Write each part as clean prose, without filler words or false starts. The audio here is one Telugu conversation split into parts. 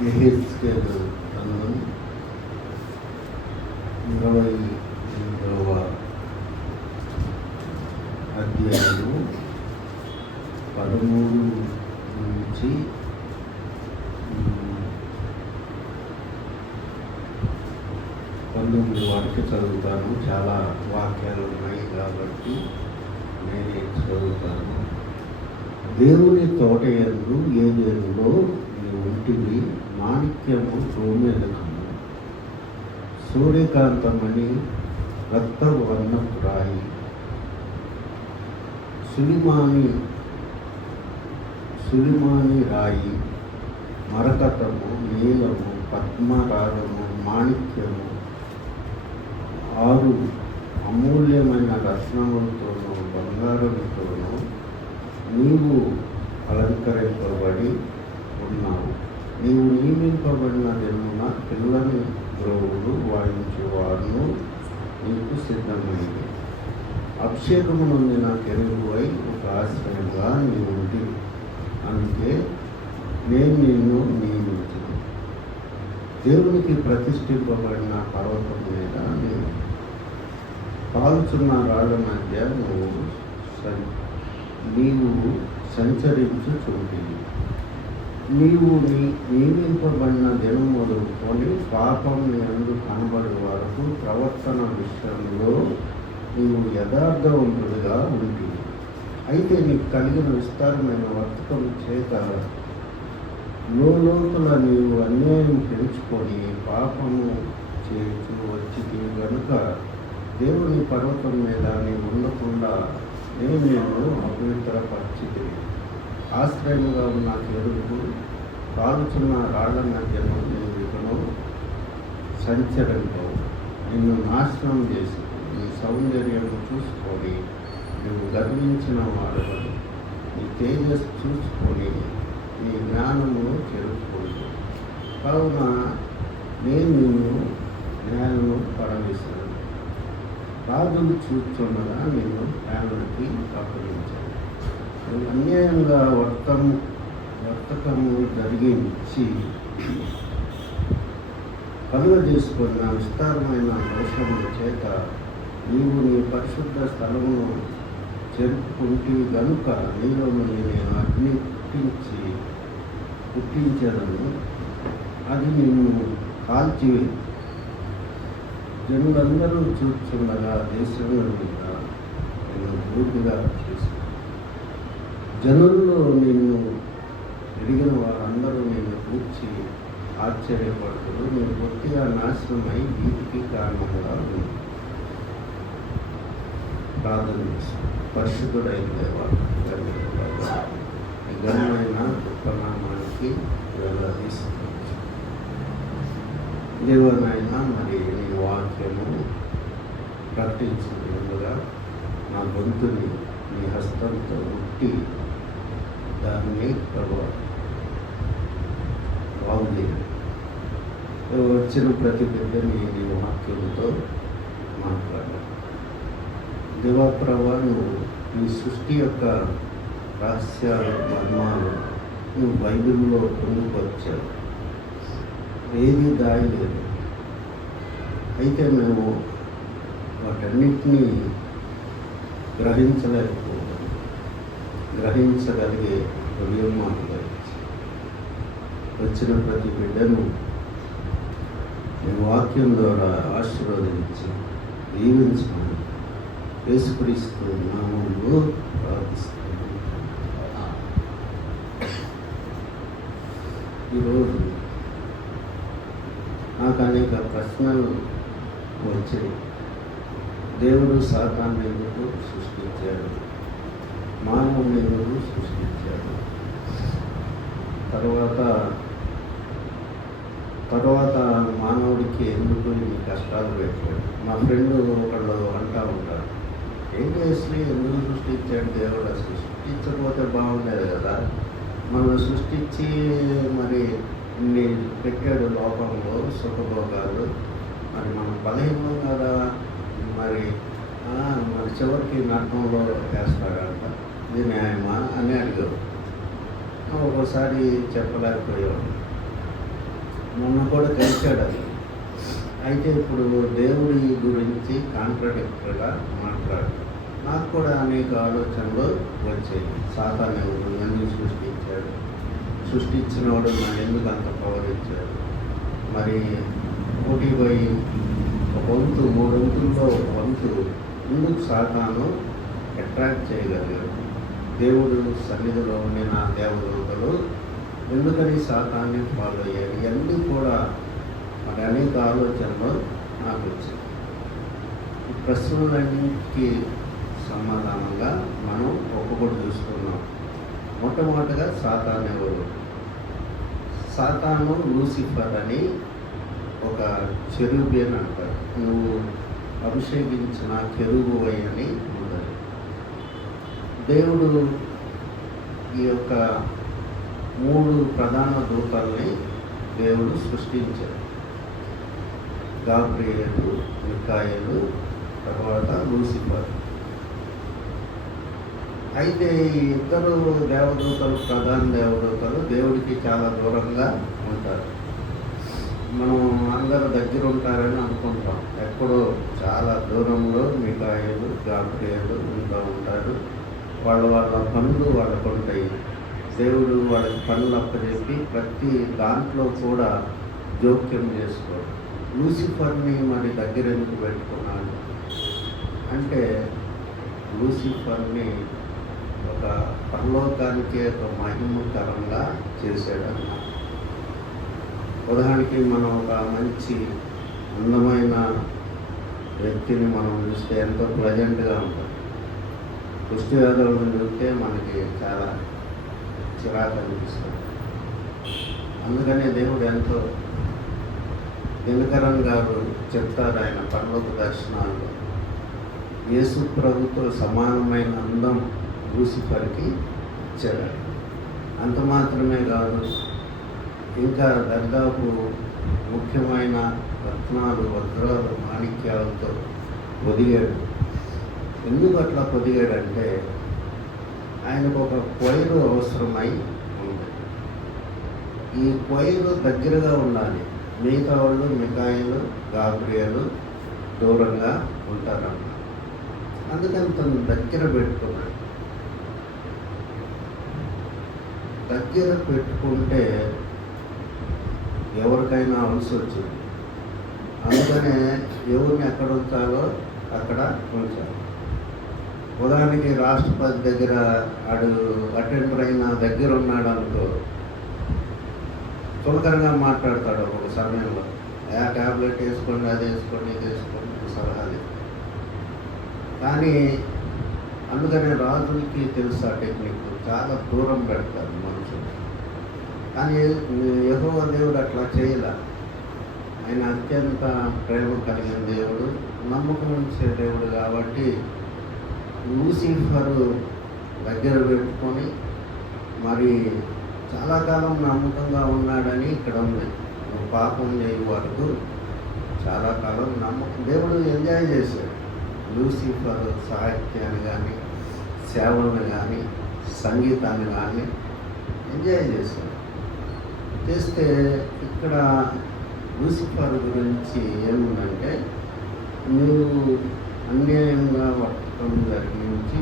యెహెజ్కేలు గ్రంథం 28వ అధ్యాయము 13 నుంచి 19 వరకు చదువుతాను. చాలా వాక్యాలు ఉన్నాయి కాబట్టి నేనే చదువుతాను. దేవుని తోట యందు ఏదెనులో నీవు ఉంటివి, మాణిక్యము సోమేలకము, సూర్యకాంతమణి రక్తవర్ణపు రాయి, సులిమాని రాయి, మరకతము, నీలము, పద్మరాగము, మాణిక్యము, 6 అమూల్యమైన రత్నములతోనూ బంగారముతోనూ నీవు అలంకరింపబడి ఉన్నావు. నీవు నియమింపబడిన దినమున పిల్లని ద్రోవులు వాయించువారును నీకు సిద్ధమైంది. అభిషేకము నొందిన కెరూబువై ఒక ఆశ్రయంగా నీవు ఉంటివి. అందుకే నేను నిన్ను నియమించును. దేవునికి ప్రతిష్ఠింపబడిన పర్వతం మీద కాల్చున్న రాళ్ళ మధ్య నీవు సంచరించుచుంటివి. నీవు నియమింపబడిన దినం మొదలుకొని పాపం యందు కనబడే వరకు ప్రవర్తన విషయంలో నీవు యథార్థవంతుడిగా ఉంటివి. అయితే నీకు కలిగిన విస్తారమైన వర్తకం చేత లోతుల నీవు అన్యాయం పెంచుకొని పాపము చేస్తూ వచ్చింది కనుక దేవుని పర్వతం మీద నీవు ఉండకుండా నేను నిన్ను అపవిత్రపరిచితిని. ఆశ్రయంగా ఉన్న కెరూబు కాలుచున్న రాళ్ల మధ్యను నీవు ఇకను సంచరింపవు. నిన్ను నాశనం చేసి నీ సౌందర్యము చూసుకొని నువ్వు గర్వించిన వాడవు. నీ తేజస్సు చూసుకొని నీ జ్ఞానమును చెరుపుకుంటు. కావున నేను నిన్ను జ్ఞానము పడవేశాను. రాజులు చూస్తుండగా నేను జ్ఞానానికి అప్పగించాను. అన్యాయంగా వర్తకము జరిగించి కలుగజేసుకున్న విస్తారమైన దోషముల చేత నీవు నీ పరిశుద్ధ స్థలమును చెరుపుకుంటివి గనుక నీలో నేను అగ్ని పుట్టించదను. అది నిన్ను కాల్చి జనులందరూ చూస్తుండగా దేశంలో మీద నేను పూర్తిగా చేశాను. జనుల్లో నిన్ను ఎరిగిన వారందరూ నిన్ను కూర్చి ఆశ్చర్యపడుతున్నారు. నేను పూర్తిగా నాశనమై వీటికి కారణంగా ఉంది. ప్రార్థన చేశాను. పరిశుద్ధుడైన దేవా, ఘనమైన గొప్ప నామానికి వెళ్ళదీస్తున్నాను. దేవనైనా మరి నీ వాక్యము ప్రకటించినట్లుగా నా గొంతుని నీ హస్తంతో ముట్టి దాన్ని బాగుంది. వచ్చిన ప్రతి బిడ్డని నీ వాక్యంతో మాట్లాడాలి. దేవాప్రభా, నువ్వు నీ సృష్టి యొక్క రహస్యాలు, మర్మాలు నువ్వు బైబిల్లో పొందుపరిచావు. ఏది దాయలేదు. అయితే మేము వాటన్నిటినీ గ్రహించగలిగే హృదయం మాకు వచ్చిన ప్రతి బిడ్డను నీ వాక్యం ద్వారా ఆశీర్వదించి దీవించమని యేసుక్రీస్తు నామములో ప్రార్థిస్తున్నాను. ఈరోజు నాకు అనేక ప్రశ్నలు వచ్చాయి. దేవుడు సాతాన్ని ఎందుకు సృష్టించాడు? మానవుని ఎందుకు సృష్టించాడు? తర్వాత మానవుడికి ఎందుకు ఇన్ని కష్టాలు పెట్టాడు? మా ఫ్రెండ్ ఒకళ్ళు అంటూ ఉంటారు, ఏంటి అసలు ఎందుకు సృష్టించాడు దేవుడు? అసలు సృష్టించకపోతే బాగుండేది కదా. మనం సృష్టించి మరి ఇన్ని పెట్టాడు లోకంలో సుఖభోగాలు. మరి మనం బలహీనం కదా, మరి చివరికి నరకంలో వేస్తాడంట. ఇది న్యాయమా అని అడిగారు. ఒక్కోసారి చెప్పలేకపోయాం. మొన్న కూడా కలిశాడు అది. అయితే ఇప్పుడు దేవుడి గురించి కాంట్రడిక్టరీగా మాట్లాడు. నాకు కూడా అనేక ఆలోచనలు వచ్చాయి. సాతాను ఎవరు, ఎందుకు సృష్టించాడు, సృష్టించినవాడు నన్ను ఎందుకు అంత పవర్ ఇచ్చాడు, మరి 1/3 వంతుల్లో ఒక వంతు ఎందుకు సాతాను అట్రాక్ట్ చేయగలిగాడు, దేవుడు సన్నిధిలో ఉండిన దేవదూతలు ఎందుకని సాతాన్ని ఫాలో అయ్యారు, ఇవన్నీ కూడా మరి అనేక ఆలోచనలు నాకు వచ్చాయి. ఈ ప్రశ్నలన్నింటికి సమాధానంగా మనం ఒక్కొక్కటి చూస్తున్నాం. మొట్టమొదటిగా సాతాను ఎవరు? సాతాను లూసిఫర్ అని ఒక చెరుబేన్ అంటారు. నువ్వు అభిషేకించిన కెరూబువై అని ఉన్నది. దేవుడు ఈ యొక్క 3 ప్రధాన దూతల్ని దేవుడు సృష్టించాడు. గాబ్రియేలు, మిఖాయేలు, తర్వాత లూసిఫర్. అయితే ఈ ఇద్దరు దేవదూతలు, ప్రధాన దేవదూతలు దేవుడికి చాలా దూరంగా ఉంటారు. మనం అందరూ దగ్గర ఉంటారని అనుకుంటాం. ఎక్కడో చాలా దూరంలో మిఖాయేలు, గాబ్రియేలు ఉంటూ ఉంటారు. వాళ్ళ పనులు వాళ్ళకు ఉంటాయి. దేవుడు వాళ్ళకి పనులు అప్పచెప్పి ప్రతి దాంట్లో కూడా జోక్యం చేసుకోడు. లూసిఫర్ని మరి దగ్గర ఎందుకు పెట్టుకున్నాడు అంటే, లూసిఫర్ని ఒక పరలోకానికి ఒక మహిమకరంగా చేశాడన్నమాట. ఉదాహరణకి మనం ఒక మంచి అందమైన వ్యక్తిని మనం చూస్తే ఎంతో ప్లెజెంట్గా ఉంటుంది. కుష్టి వ్యాధులను చూస్తే మనకి చాలా చిరాకు అనిపిస్తుంది. అందుకనే దేవుడు ఎంతో దినకరన్ గారు చెప్తారు ఆయన పరలోక దర్శనాల్లో, యేసు ప్రభుతో సమానమైన అందం లూసిఫర్కి ఇచ్చాడు. అంత మాత్రమే కాదు, ఇంకా దాదాపు ముఖ్యమైన రత్నాలు, వజ్రాలు, మాణిక్యాలతో పొదిగాడు. ఎందుకు అట్లా పొదిగాడంటే, ఆయనకు ఒక కొయిరు అవసరమై ఉంది. ఈ కొయిరు దగ్గరగా ఉండాలి. మిగతా వాళ్ళు మిఖాయేలు, గాబ్రియేలు దూరంగా ఉంటారన్నమాట. అందుకని తను దగ్గర పెట్టుకున్నాడు. దగ్గర పెట్టుకుంటే ఎవరికైనా అలసి వచ్చింది. అందుకనే ఎవరిని ఎక్కడ ఉంచాలో అక్కడ ఉంచాలి. ఉదాహరణకి రాష్ట్రపతి దగ్గర అటెండర్ అయిన దగ్గర ఉన్నాడు అనుకో, చులకనగా మాట్లాడతాడు ఒక సమయంలో. ట్యాబ్లెట్ వేసుకోండి, అది వేసుకోండి, ఇది వేసుకోండి సలహాలు. కానీ అందుకనే రాజులకి తెలుసు ఆ టెక్నిక్, చాలా దూరం పెడతారు మనుషులు. కానీ యెహోవా దేవుడు అట్లా చేయలే. ఆయన అత్యంత ప్రేమ కలిగిన దేవుడు, నమ్మకం ఉంచే దేవుడు కాబట్టి లూసిఫరు దగ్గర పెట్టుకొని మరి చాలా కాలం నమ్మకంగా ఉన్నాడని ఇక్కడ ఉంది. పాపం చేయు వరకు చాలా కాలం నమ్మకం దేవుడు ఎంజాయ్ చేశాడు. లూసిఫర్ సాహిత్యాన్ని కానీ, సేవలను కానీ, సంగీతాన్ని కానీ ఎంజాయ్ చేశాడు. చేస్తే ఇక్కడ లూసిఫర్ గురించి ఏముందంటే, నువ్వు అన్యాయంగా వర్తకం జరిగించి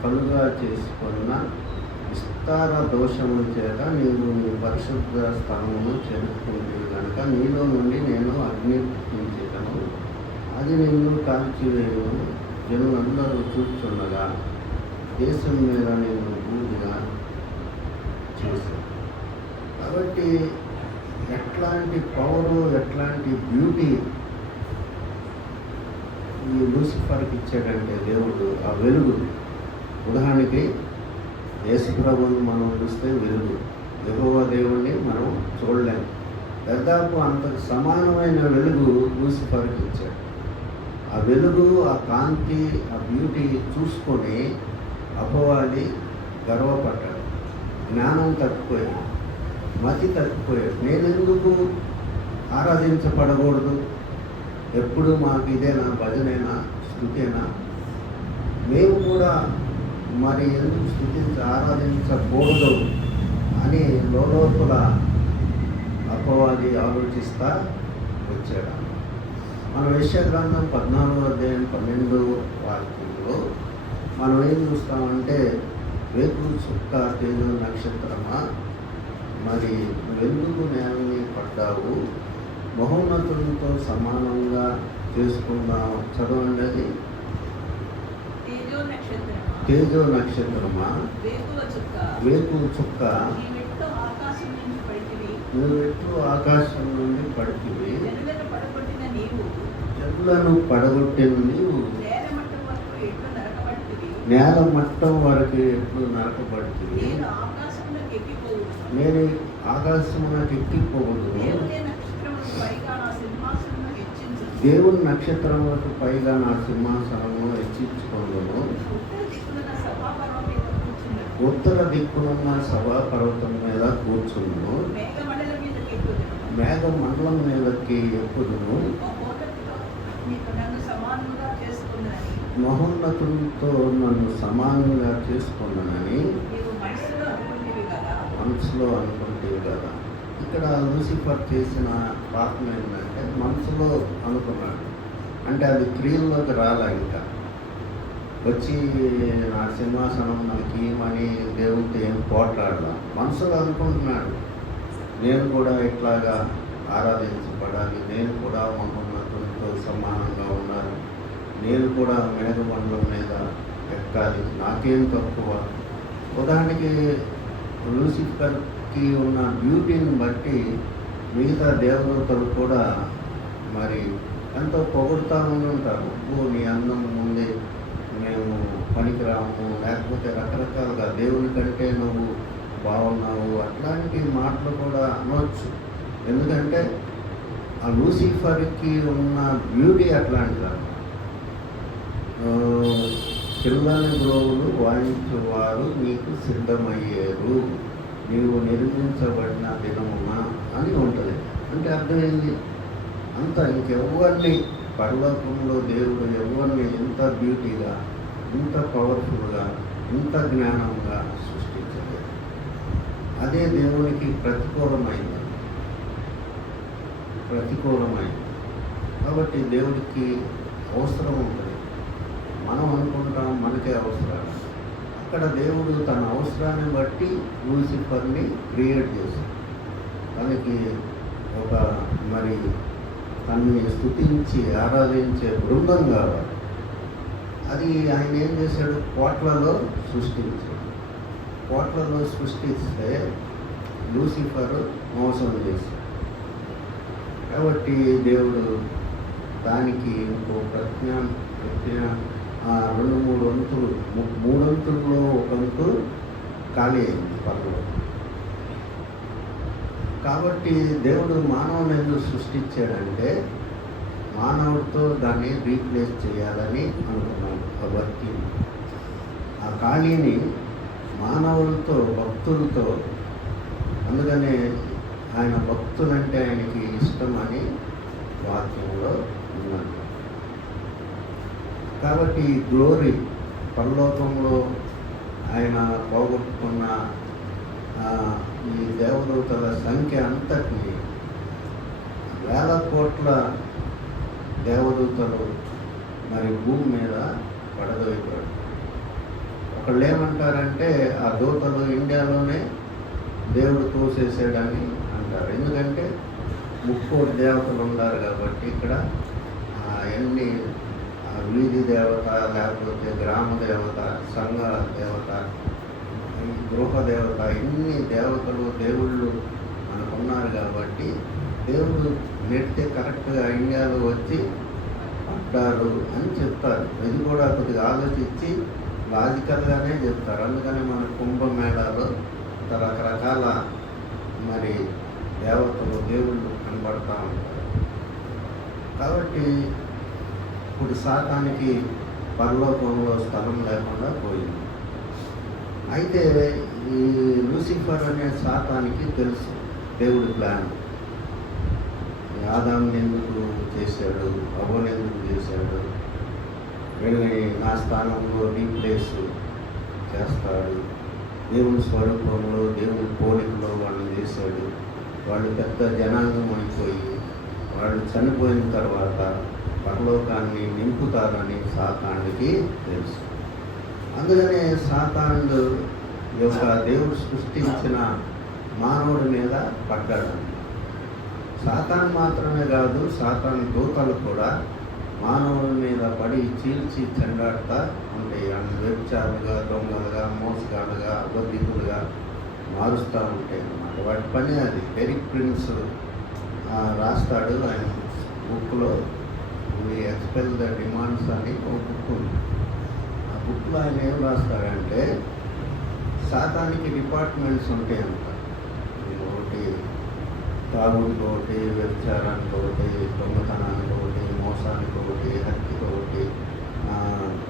పలుగా చేసుకున్న విస్తార దోషముల చేత నీవు నీ పరిశుద్ధ స్థానమును చేరుకుంటే కనుక నీలో నుండి నేను అగ్ని పుట్టించేదను, అది నిన్ను కాల్చివేయును. జనులందరూ చూస్తుండగా దేశం మీద నేను బూడిగా చేశాను. కాబట్టి ఎట్లాంటి పవరు, ఎట్లాంటి బ్యూటీ ఈ లూసిఫర్కి ఇచ్చాడంటే దేవుడు, ఆ వెలుగు. ఉదాహరణకి యేసుప్రభుని మనం చూస్తే వెలుగు, యెహోవా దేవుణ్ణి మనం చూడలేము. దాదాపు అంతకు సమానమైన వెలుగు లూసిఫర్కి ఇచ్చాడు. ఆ వెలుగు, ఆ కాంతి, ఆ బ్యూటీ చూసుకొని అపవాది గర్వపడ్డాడు. జ్ఞానం తగ్గిపోయాడు, మతి తగ్గిపోయాడు. నేనెందుకు ఆరాధించబడకూడదు, ఎప్పుడు మాకు ఇదేనా, భజనేనా, స్తుతేనా, మేము కూడా మరి ఎందుకు ఆరాధించకూడదు అని లోపల అపవాది ఆలోచిస్తా వచ్చాడు. మనం యెషయా గ్రంథం 14:12 వాక్యంలో మనం ఏం చూస్తామంటే, వేకువ చుక్క తేజో నక్షత్రమా, మరి వెలుగు నేలని పడ్డావు, మహోన్నతులతో సమానంగా చేసుకున్నాం. చదవండి అది. తేజో నక్షత్రమా, వేకువ చుక్క, నువ్వు ఎట్లు ఆకాశం నుండి పడితివి, జనులను పడగొట్టిన నీవు నేల మట్టం వరకు ఎట్లు నరకబడితివి. నేను ఆకాశమునకు ఎక్కిపోవదును, దేవుని నక్షత్రములకు పైగా నా సింహాసనము హెచ్చించుకొందును. ఉత్తర దిక్కునున్న సభా పర్వతం మీద కూర్చుందును, మేఘ మండలం మీదకి ఎక్కుదును. మహోన్నతులతో నన్ను సమానంగా చేసుకున్నానని మనసులో అనుకుంటేవి కదా. ఇక్కడ లూసిఫర్ చేసిన పాపం ఏంటంటే మనసులో అనుకున్నాడు. అంటే అది క్రియల్లోకి రాలే. ఇంకా వచ్చి నా సింహాసనం నాకు ఏమని దేవుడితో ఏం పోట్లాడాల. మనసులో అనుకుంటున్నాడు, నేను కూడా ఇట్లాగా ఆరాధించబడాలి, నేను కూడా మహోన్నతులతో సమానంగా ఉన్నాను, నేను కూడా మేఘమండలం మీద ఎక్కాలి, నాకేం తక్కువ. ఉదాహరణకి లూసిఫర్కి ఉన్న బ్యూటీని బట్టి మిగతా దేవతలు కూడా మరి ఎంతో పొగుడుతూ ఉంటారు. నీ అందం ముందే మేము పనికిరాము, లేకపోతే రకరకాలుగా దేవుని కంటే నువ్వు బాగున్నావు, అట్లాంటి మాటలు కూడా అనవచ్చు. ఎందుకంటే ఆ లూసిఫర్కి ఉన్న బ్యూటీ అట్లాంటిది. పిల్లని గ్రోవులు వాయించువారు నీకు సిద్ధమయ్యారు, నీవు నిర్మించబడిన దినమున అని ఉంటుంది. అంటే అర్థమైంది అంత. ఇంకెవ్వరిని పరలోకంలో దేవుడు ఎవరిని ఇంత బ్యూటీగా, ఇంత పవర్ఫుల్గా, ఇంత జ్ఞానంగా సృష్టించలేదు. అదే దేవునికి ప్రతికూలమైంది. కాబట్టి దేవుడికి అవసరం ఉంటుంది. మనం అనుకుంటాం మనకే అవసరాలు. అక్కడ దేవుడు తన అవసరాన్ని బట్టి లూసిఫర్ని క్రియేట్ చేశాడు. తనకి ఒక మరి తనని స్తుతించి ఆరాధించే బృందం కావాలి. అది ఆయన ఏం చేశాడు, కోట్లలో సృష్టించాడు. కోట్లలో సృష్టిస్తే లూసిఫర్ మోసం చేశాడు. కాబట్టి దేవుడు దానికి ఇంకో ప్రజ్ఞ 2-3 వంతులు, 3 వంతుల్లో ఒక వంతు ఖాళీ అయింది పర్లో. కాబట్టి దేవుడు మానవుని ఎందుకు సృష్టించాడంటే మానవుడితో దాన్ని రీప్లేస్ చేయాలని అనుకున్నాడు. ఆ వర్కింగ్, ఆ ఖాళీని మానవులతో, భక్తులతో. అందుకనే ఆయన భక్తులంటే ఆయనకి ఇష్టమని వాక్యంలో ఉన్నాడు. కాబట్టి ఈ గ్లోరీ పరలోకంలో ఆయన పోగొట్టుకున్న ఈ దేవదూతల సంఖ్య అంతటిని, 1000 కోట్ల దేవదూతలు మరి భూమి మీద పడదోయిపోయాడు. ఒకళ్ళు ఏమంటారంటే ఆ దూతలు ఇండియాలోనే దేవుడు తోసేసాడని అంటారు. ఎందుకంటే 30 దేవతలు ఉన్నారు కాబట్టి ఇక్కడ ఎన్ని వీధి దేవత, లేకపోతే గ్రామ దేవత, సంఘ దేవత, గృహ దేవత, ఇన్ని దేవతలు, దేవుళ్ళు మనకున్నారు కాబట్టి దేవుడు నెడితే కరెక్ట్గా ఇండియాలో వచ్చి పడ్డారు అని చెప్తారు. ఇది కూడా కొద్దిగా ఆలోచించి లాజికల్గానే చెప్తారు. అందుకని మన కుంభమేళాలో రకరకాల మరి దేవతలు, దేవుళ్ళు కనబడతా ఉంటారు. కాబట్టి ఇప్పుడు సాతానికి పరలోకంలో స్థలం లేకుండా పోయింది. అయితే ఈ లూసిఫర్ అనే సాతానికి తెలుసు దేవుడి ప్లాన్. ఆదాముని ఎందుకు చేశాడు, అవ్వని ఎందుకు చేశాడు, వీళ్ళని నా స్థానంలో రీప్లేస్ చేస్తాడు, దేవుని స్వరూపంలో, దేవుని పోలికలో వాళ్ళని చేశాడు, వాళ్ళు పెద్ద జనాంగం అయిపోయి వాళ్ళు చనిపోయిన తర్వాత పరలోకాన్ని నింపుతారని సాతానుడికి తెలుసు. అందుకనే సాతానుడు యొక్క దేవుడు సృష్టించిన మానవుడి మీద పడ్డాడు. సాతాను మాత్రమే కాదు, సాతాను దూతలు కూడా మానవుడి మీద పడి చీల్చి చెండాడుతా ఉంటాయి. వ్యభిచారులుగా, దొంగలుగా, మోసగాళ్ళుగా, అబద్ధికులుగా మారుస్తూ ఉంటాయి అన్నమాట. వాటి పని అది. ఎరిక్ ప్రిన్స్ రాస్తాడు ఆయన బుక్లో, వి ఎక్స్పెల్ ద డిమాండ్స్ అని ఒక బుక్ ఉంది. ఆ బుక్లో ఆయన ఏం రాస్తాడంటే, సాతానికి డిపార్ట్మెంట్స్ ఉంటాయి అంట. ఒకటి తాగుడికి ఒకటి, వ్యభిచారానికి ఒకటి, దొంగతనానికి ఒకటి, మోసానికి ఒకటి, హత్యకి ఒకటి,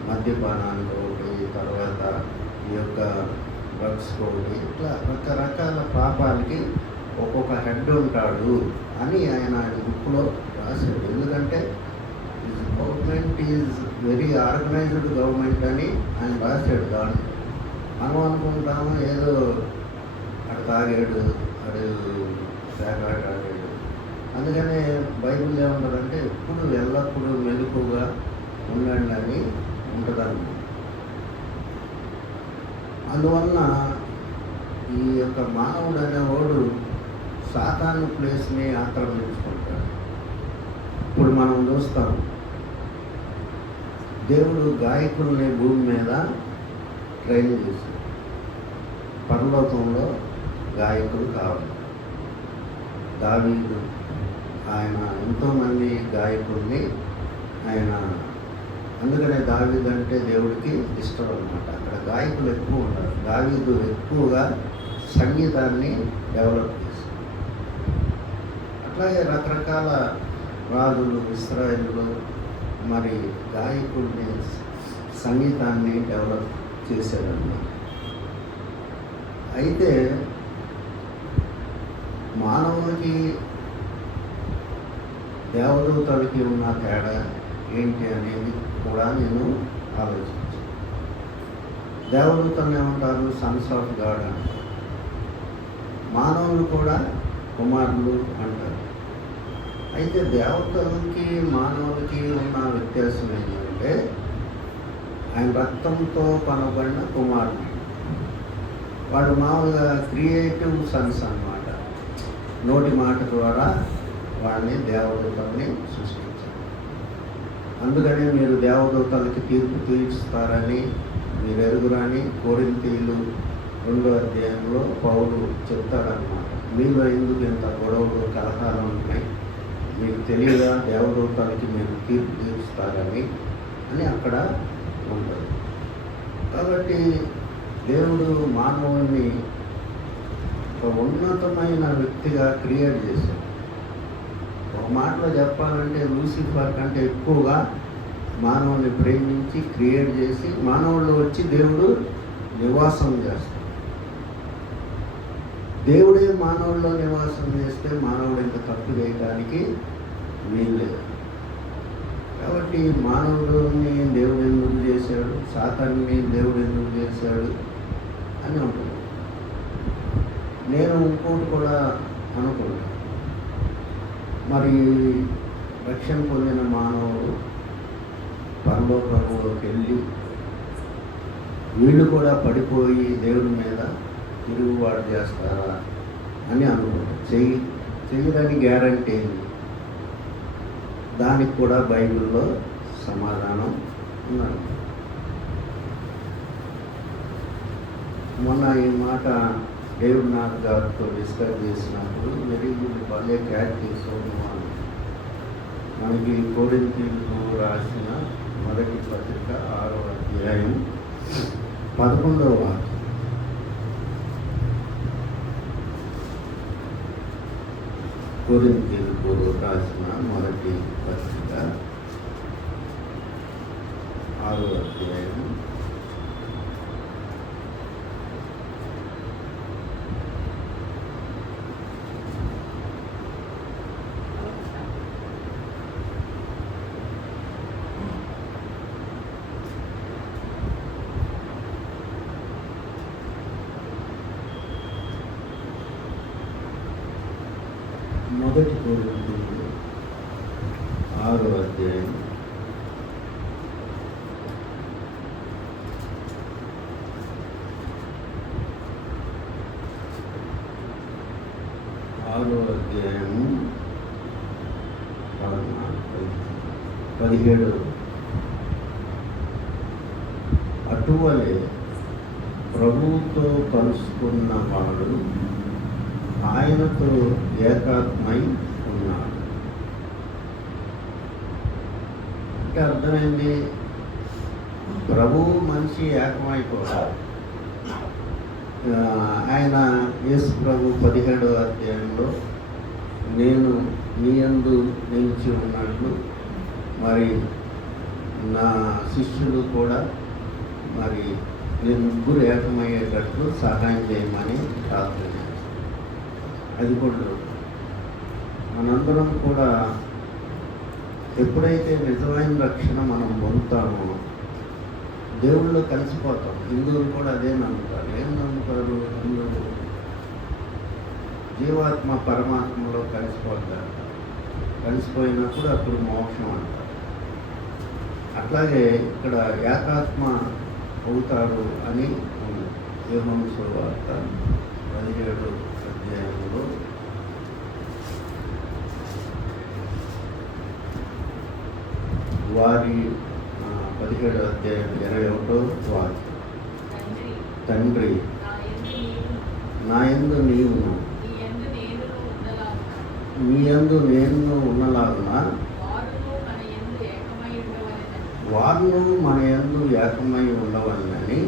మద్యపానానికి ఒకటి, తర్వాత ఈ యొక్క డ్రగ్స్ ఒకటి, ఇట్లా రకరకాల పాపాలకి ఒక్కొక్క హెడ్ ఉంటాడు అని ఆయన బుక్లో రాశాడు. ఎందుకంటే government is very organised government అని ఆయన రాశాడు. దాంట్లో మనం అనుకుంటాము ఏదో అక్కడ తాగాడు, అడు శాఖాడు ఆడాడు. అందుకనే బైబిల్ ఏముంటుందంటే ఎప్పుడు ఎల్లప్పుడూ మెలకుగా ఉండండి అని ఉంటుందన్నమాట. అందువలన ఈ యొక్క మానవుడు అనేవాడు సాతాను ప్లేస్ని ఆక్రమించుకుంటాడు. ఇప్పుడు మనం చూస్తాం, దేవుడు గాయకుల్ని భూమి మీద ట్రైన్ చేశాడు. పరలోకంలో గాయకులు కావాలి. దావీదు ఆయన ఎంతోమంది గాయకుల్ని ఆయన, అందుకనే దావీదు అంటే దేవుడికి ఇష్టం అన్నమాట. అక్కడ గాయకులు ఎక్కువ ఉంటారు. దావీదు ఎక్కువగా సంగీతాన్ని డెవలప్ చేశారు. అట్లాగే రకరకాల రాజులు, ఇశ్రాయేలులు మరి గాయకుల్ని, సంగీతాన్ని డెవలప్ చేశారన్నమాట. అయితే మానవునికి దేవదూతలకి ఉన్న తేడా ఏంటి అనేది కూడా నేను ఆలోచించాను. దేవదూతలు ఏమంటారు? సన్స్ ఆఫ్ గాడ్ అంటారు. మానవులు కూడా కుమారులు అంటారు. అయితే దేవతలకి మానవులకి ఉన్న వ్యత్యాసం ఏంటంటే, ఆయన రక్తంతో కనబడిన కుమారుడు. వాడు మామూలుగా క్రియేటివ్ సన్స్ అన్నమాట. నోటి మాట ద్వారా వాళ్ళని దేవదూతల్ని సృష్టించారు. అందుకని మీరు దేవదూతలకి తీర్పు తీర్చుతారని మీరు ఎరుగురని కొరింథీయులు 2వ అధ్యాయంలో పౌలు చెప్తాడన్నమాట. మీలో ఎందుకు ఇంత గొడవలు, కలహాలు ఉన్నాయి? మీకు తెలియదా దేవదూతలకి మీరు తీర్పు తీర్చుతారని అని అక్కడ ఉంటుంది. కాబట్టి దేవుడు మానవుని ఒక ఉన్నతమైన వ్యక్తిగా క్రియేట్ చేశాడు. ఒక మాటలో చెప్పాలంటే లూసిఫర్ కంటే ఎక్కువగా మానవుని ప్రేమించి క్రియేట్ చేసి మానవుల్లో వచ్చి దేవుడు నివాసం చేస్తాడు. దేవుడే మానవుల్లో నివాసం చేస్తే మానవుడు ఇంత తప్పు చేయడానికి వీల్లేదు. కాబట్టి మానవుడిని దేవుడు ఎందుకు చేశాడు, సాతాన్ని దేవుడు ఎందుకు చేశాడు అని ఉంటుంది. నేను ఇంకోటి కూడా అనుకున్నాను, మరి రక్షణ పొందిన మానవుడు పరలోకంలోకి వెళ్ళి వీళ్ళు కూడా పడిపోయి దేవుడి మీద తిరుగుబాటు చేస్తారా అని అనుకుంటారు. చెయ్యడానికి గ్యారంటీ ఏంటి? దానికి కూడా బైబిల్లో సమాధానం ఉన్నది. మొన్న ఈ మాట దేవునాథ్ గారితో డిస్కస్ చేసినప్పుడు వెరీ గుడ్ భలే క్యాచ్ చేసుకోవాలి. మనకి కొరింథీయులకు రాసిన మొదటి పత్రిక 6వ అధ్యాయం 11వ వాక్యం. కొరింథీయులకు రాసిన మొదటి పత్రిక 6వ అధ్యాయం 11వ మొదటి కొరింథీయులు 6వ అధ్యాయం 17. అటువలే ప్రభువుతో కలుసుకున్న వాడు ఆయనతో ఏకాత్మై ఉన్నాడు. అంటే అర్థమైంది, ప్రభువు మనిషి ఏకమైపోతాడు. ఆయన యేసు ప్రభు 17వ అధ్యాయంలో నేను మీ యందు నిలిచి ఉన్నట్లు మరి నా శిష్యులు కూడా మరి నేను ముగ్గురు ఏకమయ్యేటట్లు సహాయం చేయమని ప్రార్థన చేస్తాను. అది కూడా మనందరం కూడా ఎప్పుడైతే నిజమైన రక్షణ మనం పొందుతామో దేవుళ్ళు కలిసిపోతాం. హిందువులు కూడా అదే నమ్ముతారు. ఏం నమ్ముతారు హిందువులు? జీవాత్మ పరమాత్మలో కలిసిపోతారు. కలిసిపోయినప్పుడు అప్పుడు మోక్షం అంటారు. అట్లాగే ఇక్కడ ఏకాత్మ అవుతారు అని యోహాను సువార్త 17వ అధ్యాయంలో వారి 17వ అధ్యాయం 21వ వాక్యం, తండ్రి నా యందు నీవును నీ యందు నేను ఉన్నలాగున వారును మన యందు ఏకమై ఉండవాలని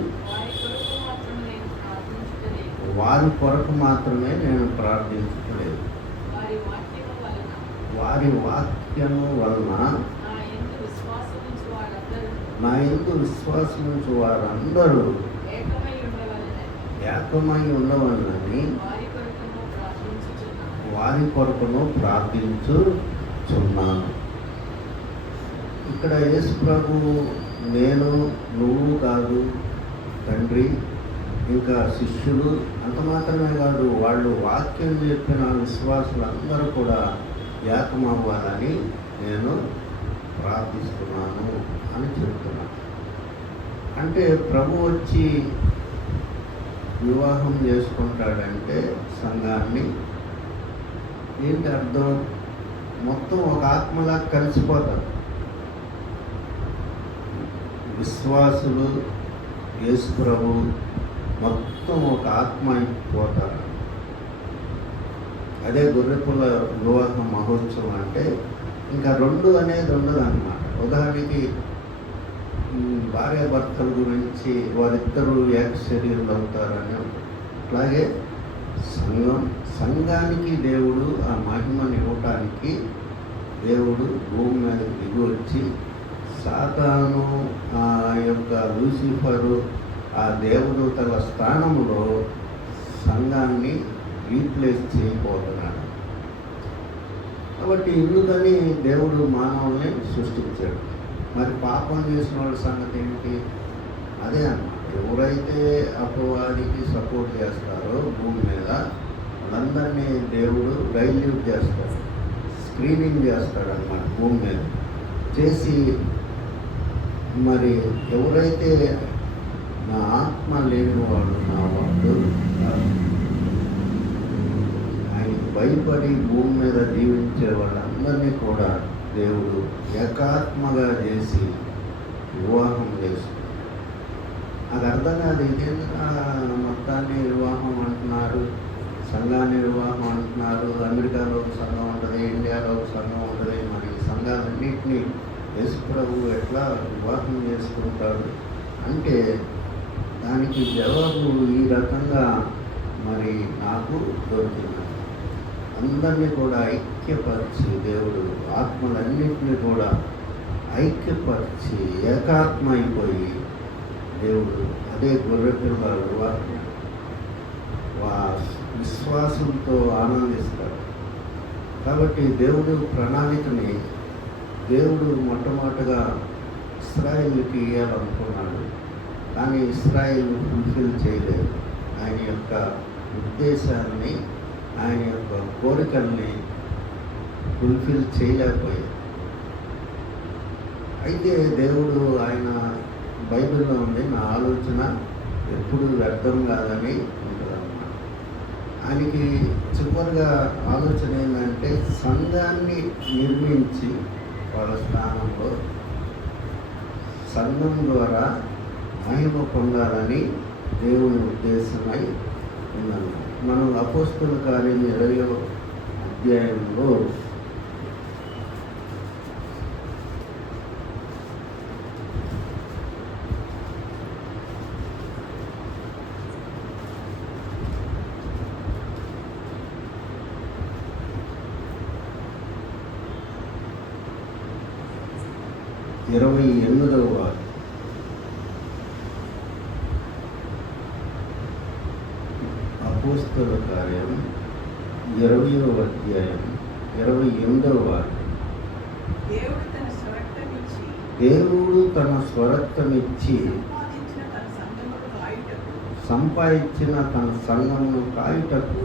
వారి కొరకు మాత్రమే నేను ప్రార్థించలేదు. వారి వాక్యము వలన నా యందు విశ్వాసం ఉంచు వారందరూ ఏకమై ఉండవాలని వారి కొరకును ప్రార్థించుచున్నాను. ఇక్కడ యేసు ప్రభువు నేను, నువ్వు కాదు, తండ్రి ఇంకా శిష్యులు అంత మాత్రమే కాదు, వాళ్ళు వాక్యం చెప్పిన విశ్వాసులందరూ కూడా ఏకమవ్వాలని నేను ప్రార్థిస్తున్నాను అని చెప్తున్నాను. అంటే ప్రభు వచ్చి వివాహం చేసుకుంటాడంటే సంఘాన్ని ఏంటి అర్థం? మొత్తం ఒక ఆత్మలా కలిసిపోతారు. విశ్వాసులు యేసు ప్రభు మొత్తం ఒక ఆత్మ అయిపోతారు. అదే గొర్రెపుల్ల వివాహ మహోత్సవం అంటే ఇంకా రెండు అనేది ఉండదు అన్నమాట. ఉదాహరణకి భార్యాభర్తల గురించి వారిద్దరూ ఏక శరీరులు అవుతారని. అట్లాగే సంఘానికి దేవుడు ఆ మహిమను ఇవ్వటానికి దేవుడు భూమి మీద దిగి వచ్చి సాతాను ఆ యొక్క లూసిఫరు ఆ దేవదూతల స్థానంలో సంఘాన్ని రీప్లేస్ చేయబోతున్నాడు. కాబట్టి ఇందుకని దేవుడు మానవుల్ని సృష్టించాడు. మరి పాపం చేసిన వాళ్ళ సంగతి ఏమిటి? అదే అన్నమాట. ఎవరైతే అపవాదికి సపోర్ట్ చేస్తారో భూమి మీద వాళ్ళందరినీ దేవుడు డైల్యూట్ చేస్తాడు, స్క్రీనింగ్ చేస్తాడు అన్నమాట. భూమి మీద చేసి మరి ఎవరైతే నా ఆత్మ లేని వాడు నా వాడు ఆయనకు భయపడి భూమి మీద జీవించే వాళ్ళందరినీ కూడా దేవుడు ఏకాత్మగా చేసి వివాహం చేసి, అది అర్థం కాదు. ఇదేందుకు మొత్తాన్ని వివాహం అంటున్నారు, సంఘాన్ని వివాహం అంటున్నారు. అమెరికాలో ఒక సంఘం ఉంటుంది, ఇండియాలో ఒక సంఘం ఉంటుంది. మరి సంఘాలన్నింటినీ యేసు ప్రభువు ఎట్లా వివాహం చేసుకుంటాడు అంటే దానికి జవాబు ఈ రకంగా మరి నాకు దొరికింది. అందరినీ కూడా ఐక్యపరిచి దేవుడు ఆత్మలన్నింటినీ కూడా ఐక్యపరిచి ఏకాత్మ అయిపోయి దేవుడు అదే గొర్రెపిల్ల వివాహం విశ్వాసంతో ఆనందిస్తాడు. కాబట్టి దేవుడు ప్రణాళికని దేవుడు మొట్టమొదటిగా ఇశ్రాయేలుకి ఇవ్వాలనుకున్నాడు. కానీ ఇశ్రాయేలు ఫుల్ఫిల్ చేయలేదు. ఆయన యొక్క ఉద్దేశాన్ని, ఆయన యొక్క కోరికల్ని ఫుల్ఫిల్ చేయలేకపోయాయి. అయితే దేవుడు ఆయన బైబిల్లో ఉంది, నా ఆలోచన ఎప్పుడు వ్యర్థం కాదని ఉంటుందన్నమాట. ఆయనకి చివరిగా ఆలోచన ఏంటంటే సంఘాన్ని నిర్మించి వాళ్ళ స్థానంలో సంఘం ద్వారా మహిమ పొందాలని దేవుని ఉద్దేశమై ఉందన్నమాట. మనం అపోస్తల కార్యం 20వ అధ్యాయంలో ఇరవై 28వ వారు అపోస్తల కార్యం 20వ అధ్యాయం 28వ వారు దేవుడు తన స్వరక్తమిచ్చి సంపాదించిన తన సంఘమును కాయుటకు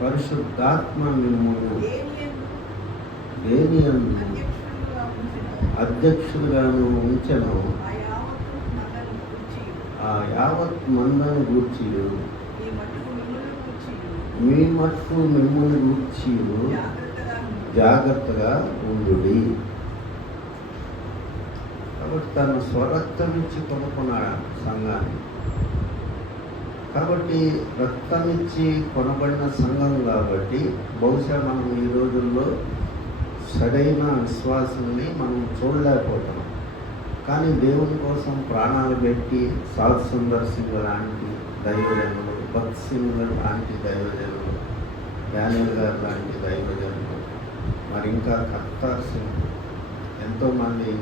పరిశుద్ధాత్మ మిమ్మును దేనియందు అధ్యక్షులుగాను ఉంచెను. ఆ యావత్ మందను గూర్చి మీ మట్టు మిమ్మల్ని గూర్చి జాగ్రత్తగా ఉండుడి. కాబట్టి తన స్వరక్తమిచ్చి కొనుక్కున్నాడు సంఘాన్ని. కాబట్టి రక్తమిచ్చి కొనబడిన సంఘం కాబట్టి బహుశా మనం ఈ రోజుల్లో సరైన విశ్వాసాన్ని మనం చూడలేకపోతున్నాం. కానీ దేవుని కోసం ప్రాణాలు పెట్టి సాధ్ సుందర్ సింగ్ లాంటి దైవజనులు, భక్త్ సింగ్ లాంటి దైవజనులు, డానియల్ గారు లాంటి దైవజనులు, మరి ఇంకా కర్తార్ సింగ్, ఎంతోమంది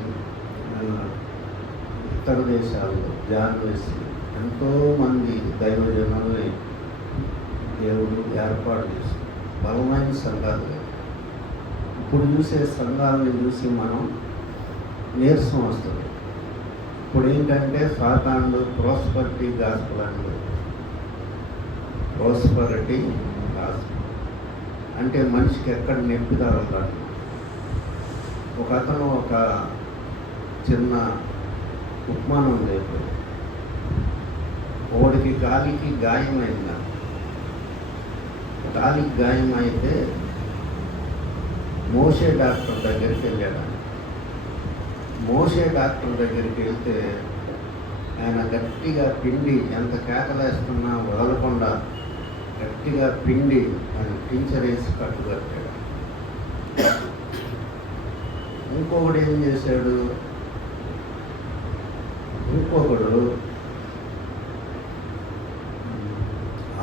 ఇతర దేశాల్లో జర్నలిస్ట్, ఎంతోమంది దైవజనుల్ని దేవుడు ఏర్పాటు చేశారు. బలమైన సంఘాలు. ఇప్పుడు చూసే సంఘాలను చూసి మనం నీరసం వస్తుంది. ఇప్పుడు ఏంటంటే సాతానుడు ప్రాస్పరిటీ గాస్పెల్ అండి. ప్రాస్పరిటీ గాస్పెల్ అంటే మనిషికి ఎక్కడ నొప్పి తగలదు. ఒక అతను ఒక చిన్న ఉపమానం చెప్పాడు. ఒకడికి గాలికి గాయమైంది. గాలికి గాయం అయితే మోషే డాక్టర్ దగ్గరికి వెళ్ళాడు. మోషే డాక్టర్ దగ్గరికి వెళ్తే ఆయన గట్టిగా పిండి, ఎంత కేకలేస్తున్నా వదలకుండా గట్టిగా పిండి ఆయన టించర్ వేసి కట్టుకట్టాడు. ఇంకొకడు ఏం చేశాడు, ఇంకొకడు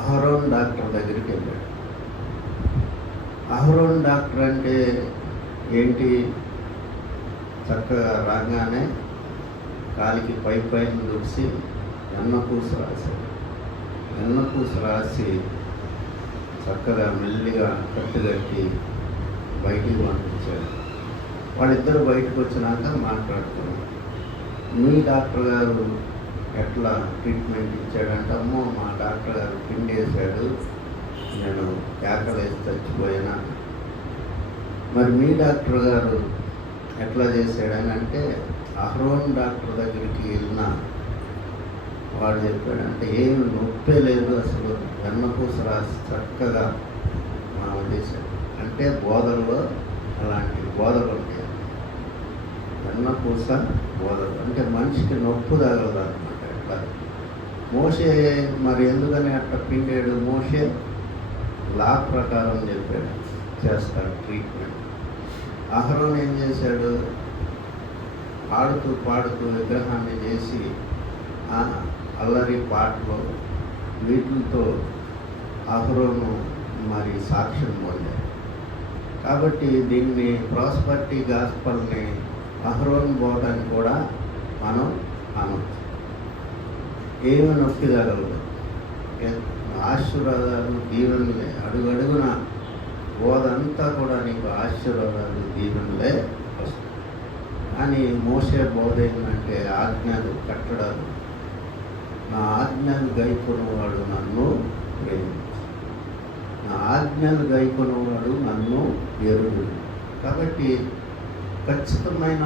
అహరోన్ డాక్టర్ దగ్గరికి వెళ్ళాడు. అహరోన్ డాక్టర్ అంటే ఏంటి, చక్కగా రాగానే కాలికి పైన దుడిసి వెన్నపూస రాశాడు. వెన్నపూస రాసి చక్కగా మెల్లిగా కట్టుకట్టి బయటికి పంపించాడు. వాళ్ళిద్దరు బయటకు వచ్చినాక మాట్లాడుతున్నారు. మీ డాక్టర్ గారు ఎట్లా ట్రీట్మెంట్ ఇచ్చాడంటే, అమ్మో మా డాక్టర్ గారు పిండి వేశాడు, నేను కేకలేసి చచ్చిపోయినా. మరి మీ డాక్టర్ గారు ఎట్లా చేశాడని అంటే, అహరోన్ డాక్టర్ దగ్గరికి వెళ్ళినా వాడు చెప్పాడంటే ఏమి నొప్పే లేదు, అసలు వెన్నపూస రాసి చక్కగా మనం చేశాడు. అంటే బోధనలో అలాంటి బోధలు ఉంటాయి. వెన్నపూస బోధలు అంటే మనిషికి నొప్పు తగలదు అనమాట. ఎట్లా మోషే మరి ఎందుకని అట్లా పిండాడు, మోషే లా ప్రకారం చెప్పాడు చేస్తాడు ట్రీట్మెంట్. అహరోన్ ఏం చేశాడు, ఆడుతూ పాడుతూ విగ్రహాన్ని చేసి అల్లరి పాటలు వీటితో అహరోను మరి సాక్ష్యం పొందాడు. కాబట్టి దీన్ని ప్రాస్పరిటీ గాస్పెల్ని అహరోన్ బోధని కూడా మనం అనొచ్చు. ఏమి నొప్పి తగలదు, ఆశీర్వాదాలు దీవెనలే, అడుగడుగున బోధ అంతా కూడా నీకు ఆశీర్వాదాలు దీవెనలే వస్తాయి. కానీ మోసే బోధ ఏంటంటే ఆజ్ఞలు కట్టడాలు. నా ఆజ్ఞలు గైకొన్నవాడు నన్ను ప్రేమించు, నా ఆజ్ఞలు గైకొనేవాడు నన్ను ఎరుగును. కాబట్టి ఖచ్చితమైన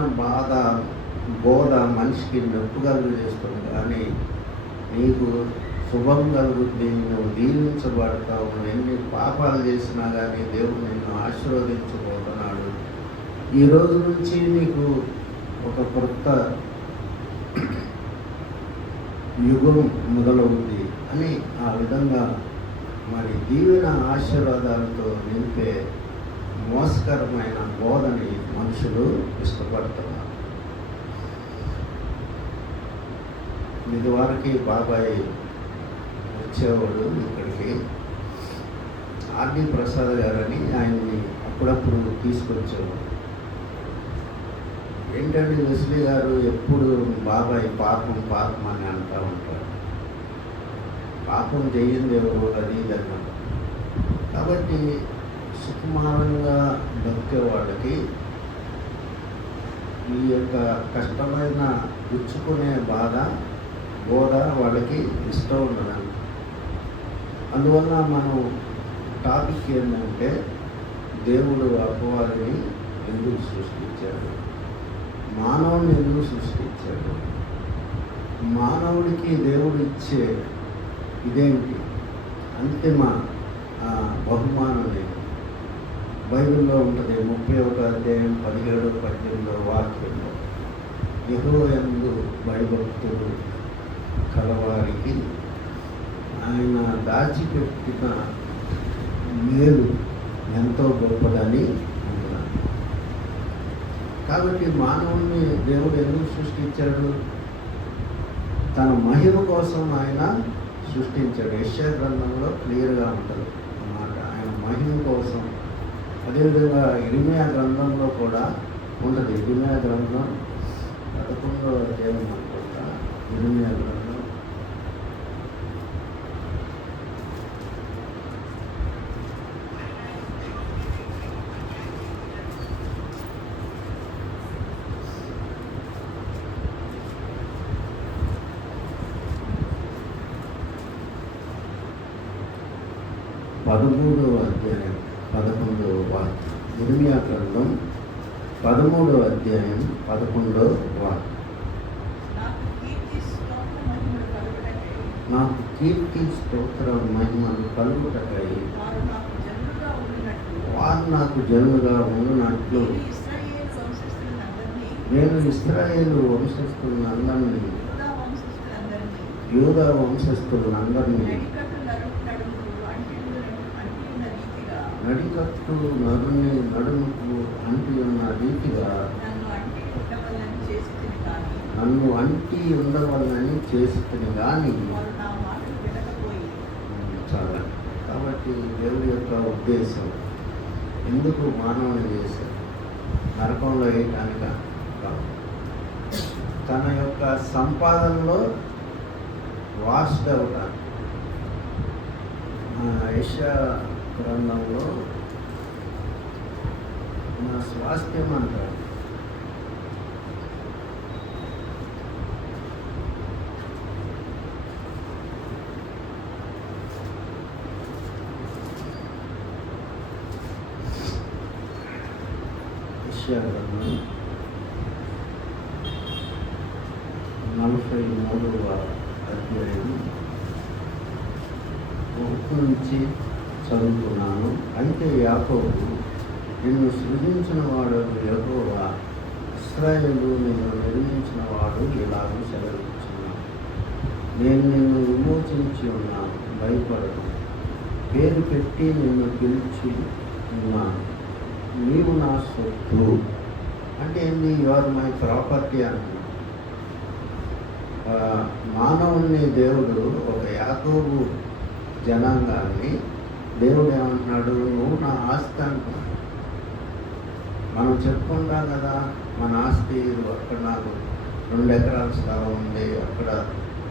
బోధ మనిషికి నొప్పు కలుగు చేస్తుంది, కానీ నీకు శుభం కలుగుద్ది, నువ్వు దీవించబడతావు. ఎన్ని పాపాలు చేసినా కానీ దేవుడు నిన్ను ఆశీర్వదించబోతున్నాడు. ఈ రోజు నుంచి నీకు ఒక కొత్త యుగం మొదలవుతుంది అని ఆ విధంగా మరి దీవెన ఆశీర్వాదాలతో నింపే మోసకరమైన బోధని మనుషులు ఇష్టపడుతున్నారు. ఇదివరకు బాబాయ్ వచ్చేవాడు ఇక్కడికి, ఆర్డి ప్రసాద్ గారని ఆయన్ని అప్పుడప్పుడు తీసుకొచ్చేవాడు. ఏంటంటే వెస్లీ గారు ఎప్పుడు బాబాయ్ పాపం పాపం అని అంటూ ఉంటారు. పాపం చెయ్యింది ఎవరు అది ఇది అన్నమాట. కాబట్టి సుకుమారంగా బతికే వాళ్ళకి ఈ యొక్క కష్టమైన గుచ్చుకునే బోధ వాళ్ళకి ఇష్టం ఉండదు. అందువల్ల మనం టాపిక్ ఏంటంటే దేవుడు అపవాదిని ఎందుకు సృష్టించాడు, మానవుని ఎందుకు సృష్టించాడు, మానవుడికి దేవుడు ఇచ్చే ఇదేంటి, అంతిమ బహుమానం ఏంటి. బైబిల్లో ఉంటుంది 31 అధ్యాయం 17-18 వాక్యంలో, యెహోవా యందు భయభక్తులు కలవారికి ఆయన దాచిపెట్టిన మేలు ఎంతో గొప్పదని అంటున్నాను. కాబట్టి మానవుణ్ణి దేవుడు ఎందుకు సృష్టించాడు? తన మహిమ కోసం ఆయన సృష్టించాడు. యెషయా గ్రంథంలో క్లియర్గా ఉంటుంది అన్నమాట, ఆయన మహిమ కోసం. అదేవిధంగా ఇర్మీయా గ్రంథంలో కూడా ఉంటుంది. ఇర్మీయా గ్రంథం 11వ అధ్యాయం అనుకుంటా. ఇర్మీయా గ్రంథం 13వ అధ్యాయం 11వ వాక్యం. ఇర్మీయా గ్రంథం 13వ అధ్యాయం 11వ వాక్యం. నాకు కీర్తి స్తోత్ర మహిమలు కలుగుటకై వారు నాకు జనులుగా ఉన్నట్లు నేను ఇశ్రాయేలు వంశస్థులందరినీ, యూదా వంశస్థులందరినీ నడికట్టు నరుని నడుముకు అంటి ఉన్న రీతిగా నన్ను అంటి ఉండవాలని చేస్తుంది కానీ చాలా. కాబట్టి దేవుడి యొక్క ఉద్దేశం ఎందుకు మానవుని చేశారు? నరకంలో వేయటానిక కాదు, తన యొక్క సంపాదనలో వాస్ట్ అవటానికి. యెషయా గ్రంథంలో నా స్వాస్థ్యం అంటారు. యెషయా గ్రంథం 43వ అధ్యాయం 1 నుంచి చదువుతున్నాను. అయితే యాకోబు, నిన్ను సృజించిన వాడు యెహోవా, ఇశ్రాయేలు నిన్ను నిర్మించిన వాడు ఇలాగ సెలవిస్తున్నాను, నేను నిన్ను విమోచించి ఉన్నాను, భయపడను, పేరు పెట్టి నిన్ను పిలిచి ఉన్నాను, నీవు నా సొత్తు. అంటే ఏంది? యు ఆర్ మై ప్రాపర్టీ అంటున్నాను. మానవుని దేవుడు ఒక యాకోబు జనాంగాన్ని దేవుడు ఏమంటున్నాడు? నువ్వు నా ఆస్తి అంటున్నాడు. మనం చెప్పుకుంటాం కదా, మన ఆస్తి అక్కడ నాకు 2 ఎకరాల స్థలం ఉంది, అక్కడ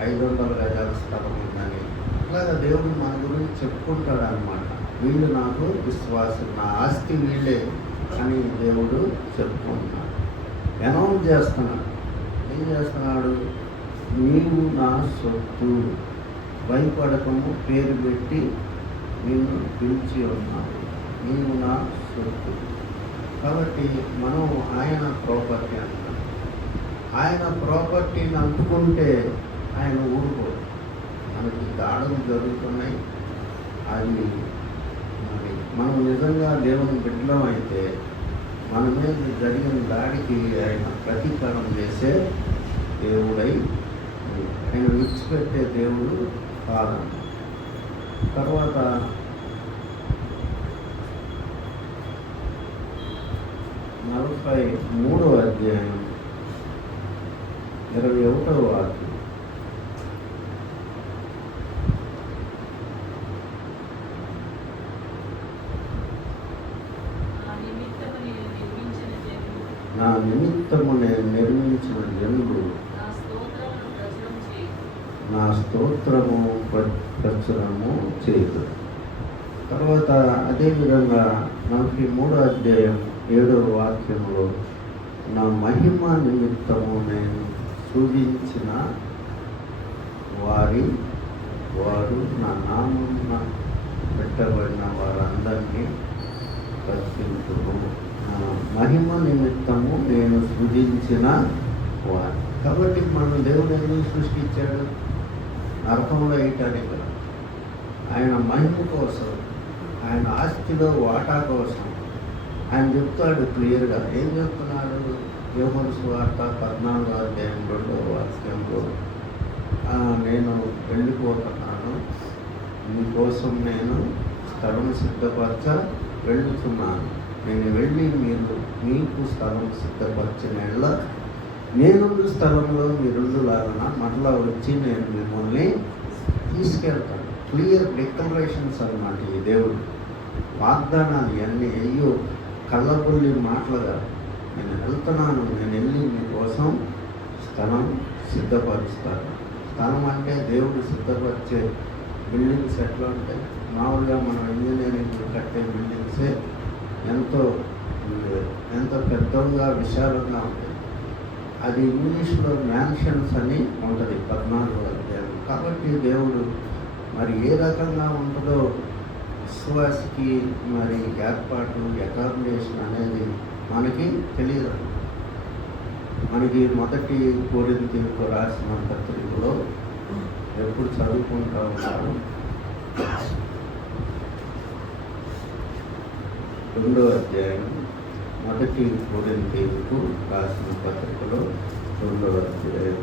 500 గజాల స్థలం ఉందని. అలాగా దేవుడు మన గురించి చెప్పుకుంటాడు అన్నమాట. వీళ్ళు నాకు విశ్వాసం, నా ఆస్తి వీళ్ళే అని దేవుడు చెప్పుకుంటున్నాడు, అనౌన్స్ చేస్తున్నాడు. ఏం చేస్తున్నాడు? నీవు నా సొత్తు, భయపడకము, పేరు పెట్టి నిన్ను పిలిచి ఉన్నావు, నీవు నా సొత్తు. కాబట్టి మనం ఆయన ప్రాపర్టీ అంటాం. ఆయన ప్రాపర్టీని అందుకుంటే ఆయన ఊరుకోడు. మనకి దాడులు జరుగుతున్నాయి. అది మరి మనం నిజంగా దేవుని బిడ్డలం అయితే మన మీద జరిగిన దాడికి ఆయన ప్రతీకారం చేసే దేవుడై ఆయన విడిచిపెట్టే దేవుడు కాదన్న. తర్వాత 43వ అధ్యాయం 21వ వాక్యం. నా నిమిత్తము నేను నిర్మించిన జనులు నా స్తోత్రము ప్రచురము చేయదు. తర్వాత అదేవిధంగా 43వ అధ్యాయం 7వ వాక్యంలో నా మహిమ నిమిత్తము నేను సూచించిన వారు నా నామమున పెట్టబడిన వారందరినీ కల్పించును. మహిమ నిమిత్తము నేను సృజించిన వారు. కాబట్టి మనం దేవుడు ఎందుకు సృష్టించాడు? నరకంలో వేయటానికి, ఆయన మహిమ కోసం, ఆయన ఆస్తిలో వాటా కోసం. ఆయన చెప్తాడు క్లియర్గా. ఏం చెప్తున్నాడు? యోహాను సువార్త 14వ అధ్యాయం 2వ వాక్యంలో, నేను వెళ్ళిపోతున్నాను, మీకోసం నేను స్థలం సిద్ధపరచ వెళ్ళుతున్నాను. నేను వెళ్ళి మీకు స్థలం సిద్ధపరిచిన నేనుండు స్థలంలో మీరుండులాగా మరలా వచ్చి నేను మిమ్మల్ని తీసుకెళ్తాను. క్లియర్ డిక్లరేషన్స్ అన్నమాట ఈ దేవుడు. వాగ్దానాలు ఇవన్నీ అయ్యో కళ్ళబొల్లి మాటలుగా, నేను వెళ్తున్నాను, నేను వెళ్ళి మీకోసం స్థలం సిద్ధపరుస్తాను. స్థలం అంటే దేవుడు సిద్ధపరిచే బిల్డింగ్స్ ఎట్లా ఉంటాయి? మామూలుగా మనం ఇంజనీరింగ్ కట్టే బిల్డింగ్సే ఎంతో పెద్దగా విశాలంగా ఉంటుంది. అది ఇంగ్లీష్లో మ్యాన్షన్స్ అని ఉంటుంది 14వ అధ్యాయం. కాబట్టి దేవుడు మరి ఏ రకంగా ఉంటుందో విశ్వాసికి మరి ఏర్పాటు, అకామిడేషన్ అనేది మనకి తెలియదు. మనకి మొదటి కొరింథీయులకు రాసిన పత్రికలో ఎప్పుడు చదువుకుంటూ ఉంటారు. 2వ అధ్యాయం మొదటి కొరింథీయులకు రాసిన పత్రికలో 2వ అధ్యాయం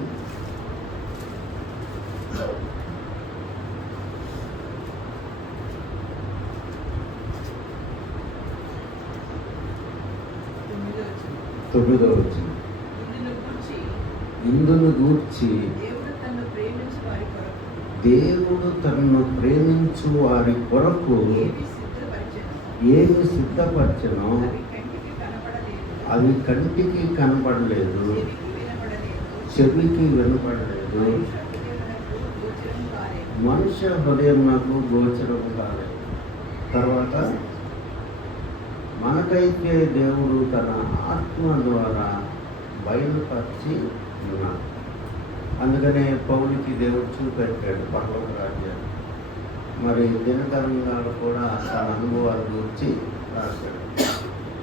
9వ వచనం. ఇందును గూర్చి దేవుడు తనను ప్రేమించు వారి కొరకు ఏమి సిద్ధపరచనో అవి కంటికి కనపడలేదు, చెవికి వినపడలేదు, మనుష్య హృదయం నాకు గోచరం కాలేదు. తర్వాత మనకైతే దేవుడు తన ఆత్మ ద్వారా బయలుపరిచి ఉన్నాడు. అందుకనే పౌలుకి దేవుడు చూపెట్టాడు పర్వత రాజ్యాన్ని. మరి దినకరంగా కూడా తన అనుభవాల గురించి రాశాడు.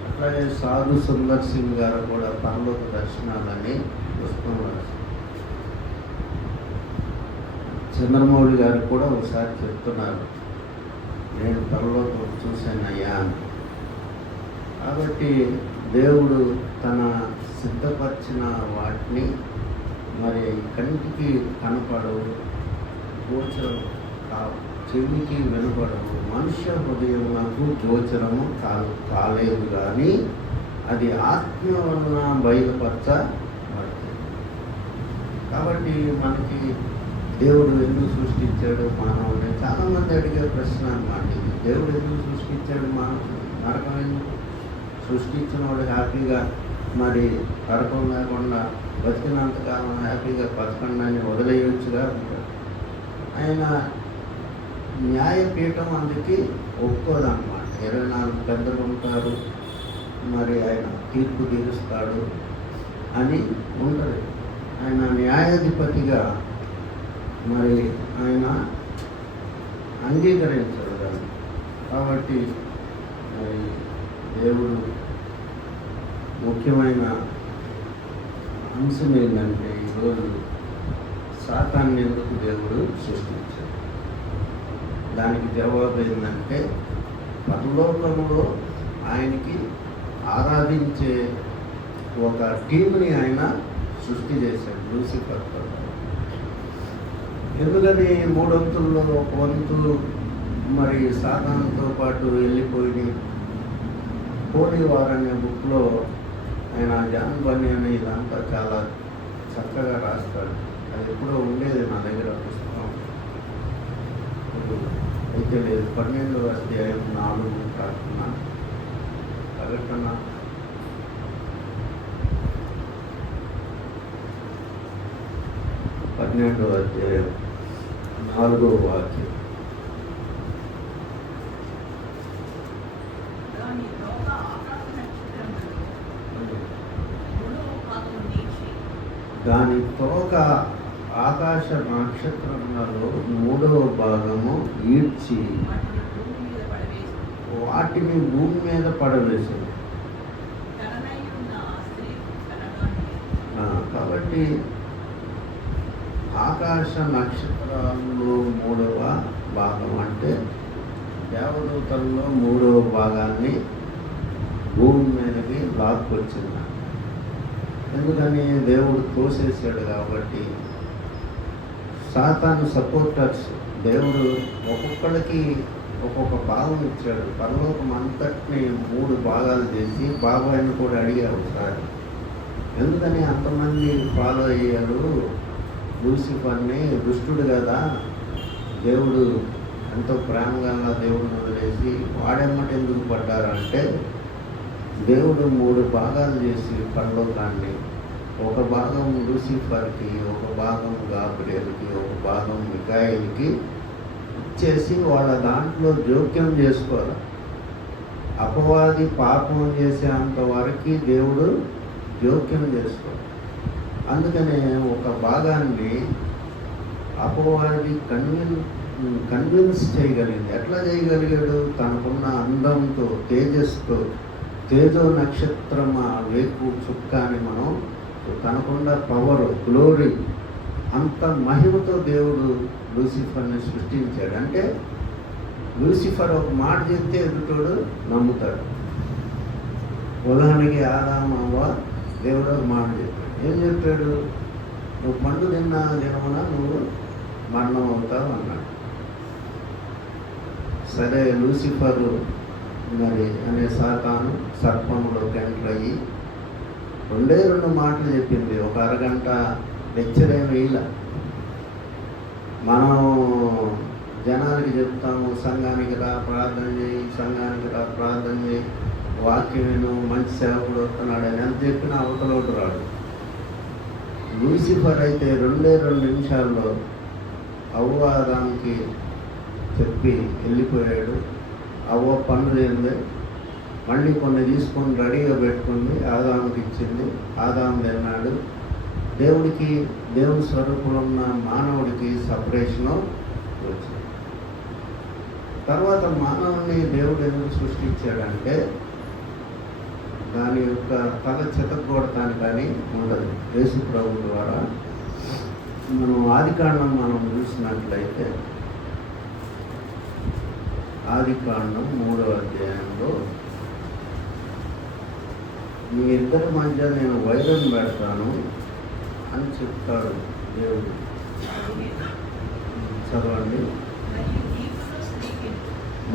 అట్లాగే సాధు సుందర్ సింగ్ గారు కూడా పరలోక దర్శనాలని పుస్తకం రాశారు. చంద్రమౌళి గారు కూడా ఒకసారి చెప్తున్నారు, నేను పరలోకం చూశానయ్యా అని. కాబట్టి దేవుడు తన సిద్ధపరిచిన వాటిని మరి కంటికి కనపడవు, గోచరం కావు, చెవికి వినపడవు, మనుష్య హృదయం నాకు గోచరము కాలేదు, కానీ అది ఆత్మ వలన బయలుపరచబడుతుంది. కాబట్టి మనకి దేవుడు ఎందుకు సృష్టించాడు మానవుని? చాలామంది అడిగే ప్రశ్న అన్నమాట ఇది. దేవుడు ఎందుకు సృష్టించాడు మానవుని? నరకం ఎందుకు? సృష్టించిన వాడు హ్యాపీగా మరి నరకం లేకుండా బతికినంతకాలం హ్యాపీగా బతకండి వదిలేయొచ్చుగా ఉంటాడు. ఆయన న్యాయపీఠం అందుకే ఒప్పుకోదన్నమాట. 24 పెద్దలు ఉంటారు, మరి ఆయన తీర్పు తీరుస్తాడు అని ఉంటుంది. ఆయన న్యాయాధిపతిగా మరి ఆయన అంగీకరించాడు దాన్ని. కాబట్టి మరి దేవుడు ముఖ్యమైన అంశం ఏంటంటే ఈరోజు సాతాన్ని ఎందుకు దేవుడు సృష్టించాడు? దానికి జవాబు ఏంటంటే పరలోకంలో ఆయనకి ఆరాధించే ఒక టీంని ఆయన సృష్టి చేశాడు, లూసిఫర్. ఎందుకని మూడొంతుల్లో ఒక వంతు మరి సాతానుతో పాటు వెళ్ళిపోయి హోలీ అనే బుక్లో ఆయన జాన్ బన్యాన్ ఇదంతా చాలా చక్కగా రాస్తాడు. అది ఎప్పుడో ఉండేది నా దగ్గర పుస్తకం, అయితే లేదు. 12వ అధ్యాయం 4 కాకుండా ప్రకటన 12వ అధ్యాయం 4వ వాక్యం. దాని తోక ఆకాశ నక్షత్రములలో 3వ భాగము ఈడ్చి వాటిని భూమి మీద పడవేసింది. కాబట్టి ఆకాశ నక్షత్రాల్లో 3వ భాగం అంటే దేవదూతల్లో 3వ భాగాన్ని భూమి మీదకి లాక్కొచ్చింది. ఎందుకని దేవుడు తోసేసాడు కాబట్టి. సాతాను సపోర్టర్స్ దేవుడు ఒక్కొక్కడికి ఒక్కొక్క భాగం ఇచ్చాడు. పరలోకం అంతటిని 3 భాగాలు చేసి బాబాయిని కూడా అడిగారు ఒకసారి, ఎందుకని అంతమంది ఫాలో అయ్యారు లూసిఫర్ని? దుష్టుడు కదా, దేవుడు ఎంతో ప్రేమగా దేవుడిని వదిలేసి వాడెమ్మటి ఎందుకు పడ్డారంటే, దేవుడు 3 భాగాలు చేసి పరలోకాన్ని, ఒక భాగం లూసిఫర్కి, ఒక భాగం గాబ్రియల్కి, ఒక భాగం మిఖాయిల్కి ఇచ్చేసి వాళ్ళ దాంట్లో జోక్యం చేసుకోవాలి. అపవాది పాపం చేసేంత వరకు దేవుడు జోక్యం చేసుకోవాలి. అందుకనే ఒక భాగాన్ని అపవాది కన్విన్స్ చేయగలిగింది. ఎట్లా చేయగలిగాడు? తనకున్న అందంతో, తేజస్తో, తేజో నక్షత్రం వేకు చుక్కాని మనం తనకున్న పవర్, గ్లోరీ, అంత మహిమతో దేవుడు లూసిఫర్ని సృష్టించాడు. అంటే లూసిఫర్ ఒక మాట చెప్తే ఎదుటోడు నమ్ముతాడు. ఉదాహరణకి ఆదాము అవ్వ దేవుడు ఒక మాట చెప్పాడు. ఏం చెప్పాడు? నువ్వు పండు తిన్న దినమున నువ్వు మరణం అవుతావు అన్నాడు. సరే, లూసిఫరు మరి అనే సాతాను సర్పంలోకి ఎంటర్ అయ్యి 2 మాటలు చెప్పింది. ఒక అరగంట లెక్చర్ ఏమి ఇలా మనం జనానికి చెప్తాము, సంఘానికి రా ప్రార్థన చేయి, సంఘానికి రా ప్రార్థన చేయి, వాక్యం విను, మంచి సేవకుడు వస్తున్నాడు అని ఎంత చెప్పినా అవతలోటు రాడు. లూసిఫర్ అయితే 2 నిమిషాల్లో అవ్వాదానికి చెప్పి వెళ్ళిపోయాడు. అవ్వ పనులు ఏంది, మళ్ళీ కొన్ని తీసుకొని రెడీగా పెట్టుకుంది, ఆదాముకి ఇచ్చింది. ఆదాము తిన్నాడు. దేవుని స్వరూపంలో ఉన్న మానవుడికి సపరేషను వచ్చింది. తర్వాత మానవుని దేవుడు ఎందుకు సృష్టించాడంటే దాని యొక్క తల చెతగొడతాను కానీ ఉండదు. యేసు ప్రభు ద్వారా మనం ఆదికాండం మనం చూసినట్లయితే ఆదికాండం 3వ అధ్యాయంలో మీ ఇద్దరి మధ్య నేను వైరం పెడతాను అని చెప్తాడు దేవుడు. చదవండి.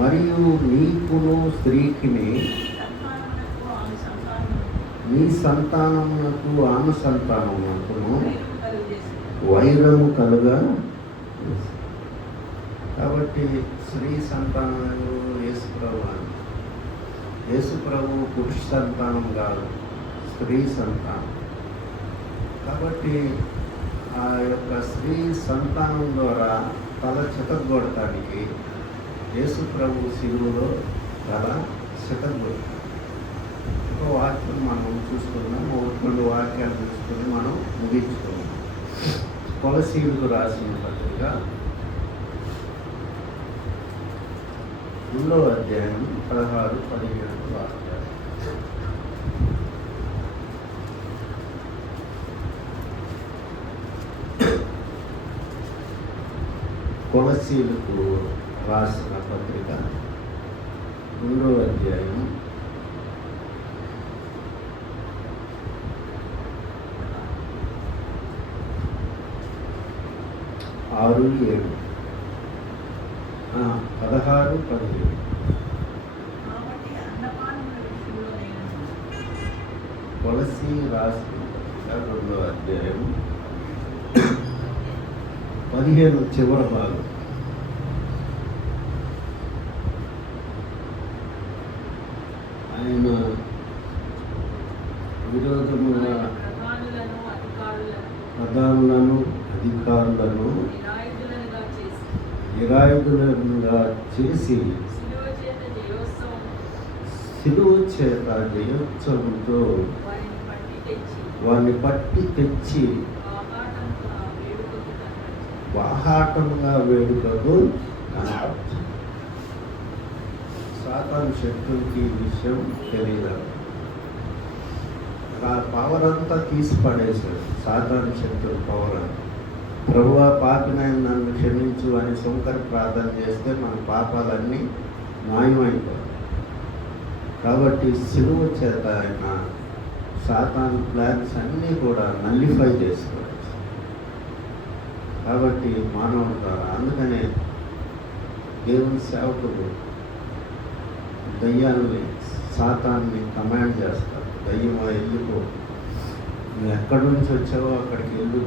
మరియు నీకును స్త్రీకిని, నీ సంతానమునకు ఆమె సంతానమునకును వైరము కలుగా. కాబట్టి స్త్రీ సంతానము యేసుప్రభు అని. యేసుప్రభు పురుష సంతానం కాదు, స్త్రీ సంతానం. కాబట్టి ఆ యొక్క స్త్రీ సంతానం ద్వారా తల చితగొడటానికి యేసుప్రభు శిలువలో తల చితగొడతాడు. ఒక వాక్యం మనం చూసుకుందాం, 2 వాక్యాలు చూసుకొని మనం ముగించుకుందాం. కొలసీలకు రాసిన పత్రిక 2వ అధ్యాయం 16, 17 వాక్యాలు. కొలసీలకు రాసిన పత్రిక 2వ అధ్యాయం 6, 7, 16, 17. కొలసీ రాసిన పత్రిక 2వ అధ్యాయం 15 చివరి భాగం. ఆయన విరోధముగా ప్రధానులను అధికారులను నిరాయుధులుగా చేసి శిలువ చేత జయోత్సవంతో వారిని పట్టి తెచ్చి బాహాటంగా వేడుకకు కనపరచు. సాతాను శక్తులకి ఈ విషయం తెలియదు. ఆ పవర్ అంతా తీసి పడేశాడు. సాతాను శక్తుల పవర్. ప్రభువా, పాపినైన నన్ను క్షమించు అని శంకర ప్రార్థన చేస్తే మన పాపాలన్నీ మాయమైపోతాయి. కాబట్టి సిలువ చేత ఆయన సాతాను ప్లాన్స్ అన్నీ కూడా నల్లిఫై చేసుకోవాలి. కాబట్టి మానవుడు ద్వారా అందుకనే దేవుని సేవకులు దయ్యాన్ని, సాతాన్ని కమాండ్ చేస్తారు. దయ్యమా వెళ్ళిపో, నువ్వు ఎక్కడి నుంచి వచ్చావో అక్కడికి వెళ్ళు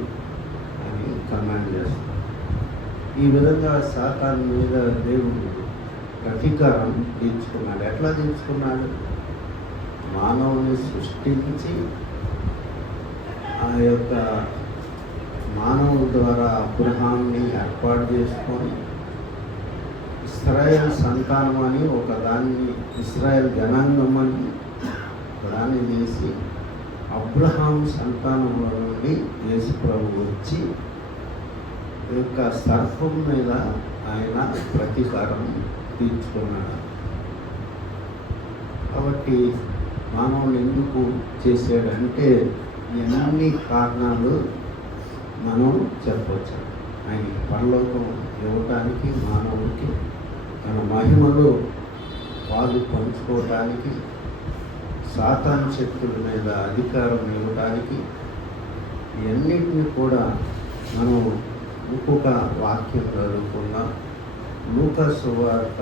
అని కమాండ్ చేస్తారు. ఈ విధంగా సాతాన్ మీద దేవుడు ప్రతీకారం తీర్చుకున్నాడు. ఎట్లా తీర్చుకున్నాడు? మానవుని సృష్టించి ఆ యొక్క మానవుల ద్వారా అబ్రహాంని ఏర్పాటు చేసుకొని ఇశ్రాయేల్ సంతానం అని ఒకదాన్ని, ఇశ్రాయేల్ జనాంగం అని దాన్ని చేసి అబ్రహాం సంతానంలో నుండి యేసు ప్రభు వచ్చి ఈ యొక్క సర్పం మీద ఆయన ప్రతీకారం తీర్చుకున్నాడు. కాబట్టి మానవుని ఎందుకు చేశాడంటే ఎన్ని కారణాలు మనం చెప్పవచ్చు. ఆయన పరలోకం ఇవ్వటానికి, మానవుడికి తన మహిమలో పాలు పంచుకోవటానికి, సాతాను శక్తుల మీద అధికారం ఇవ్వడానికి, ఇవన్నిటిని కూడా మనం ఇంకొక వాక్యం చదువుకున్నాం. లూకా సువార్త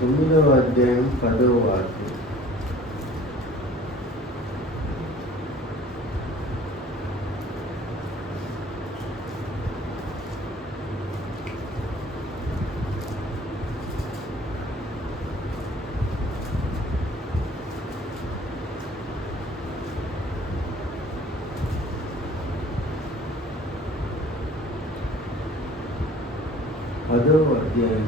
9వ అధ్యాయం 10వ వాక్యం. అధ్యాయం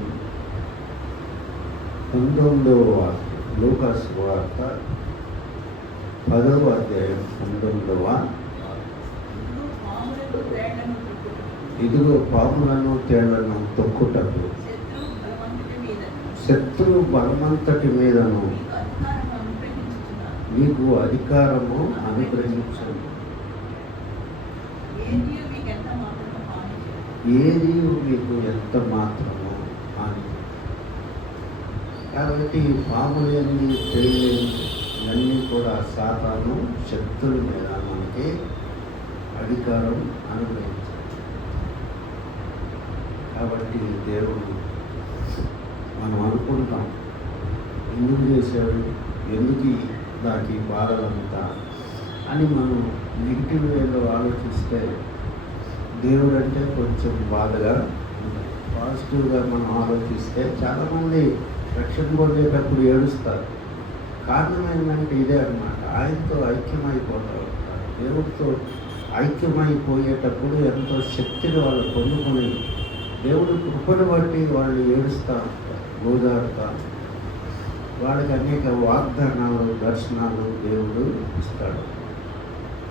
19వ వాక్యం. లూకా సువార్త 10వ అధ్యాయం 19వ వాక్యం. ఇదిగో పాములను తేళ్లను తొక్కుటకు శత్రు బలమంతటి మీదను మీకు అధికారము అనుగ్రహించండి. ఏది మీకు ఎంత మాత్రము అని. కాబట్టి పాములేని, తేలేని ఇవన్నీ కూడా సాతాను శక్తుల మీద మనకి అధికారం అనుగ్రహించాడు. కాబట్టి దేవుడు, మనం అనుకుంటాం ఎందుకు చేశాడు, ఎందుకు నాకు ఈ బాధలంతా అని మనం నెగిటివ్ వేలో ఆలోచిస్తే దేవుడు అంటే కొంచెం బాధగా ఉంటుంది. పాజిటివ్గా మనం ఆలోచిస్తే చాలామంది రక్షణ పొందేటప్పుడు ఏడుస్తారు. కారణం ఏంటంటే ఇదే అన్నమాట, ఆయనతో ఐక్యమైపోతూ ఉంటారు. దేవుడితో ఐక్యమైపోయేటప్పుడు ఎంతో శక్తిని వాళ్ళు పొందుకొని దేవుడి కృపను బట్టి వాళ్ళు ఏడుస్తూ ఉంటారు, గోదాడుతారు. వాళ్ళకి అనేక వాగ్దానాలు, దర్శనాలు దేవుడు ఇస్తాడు.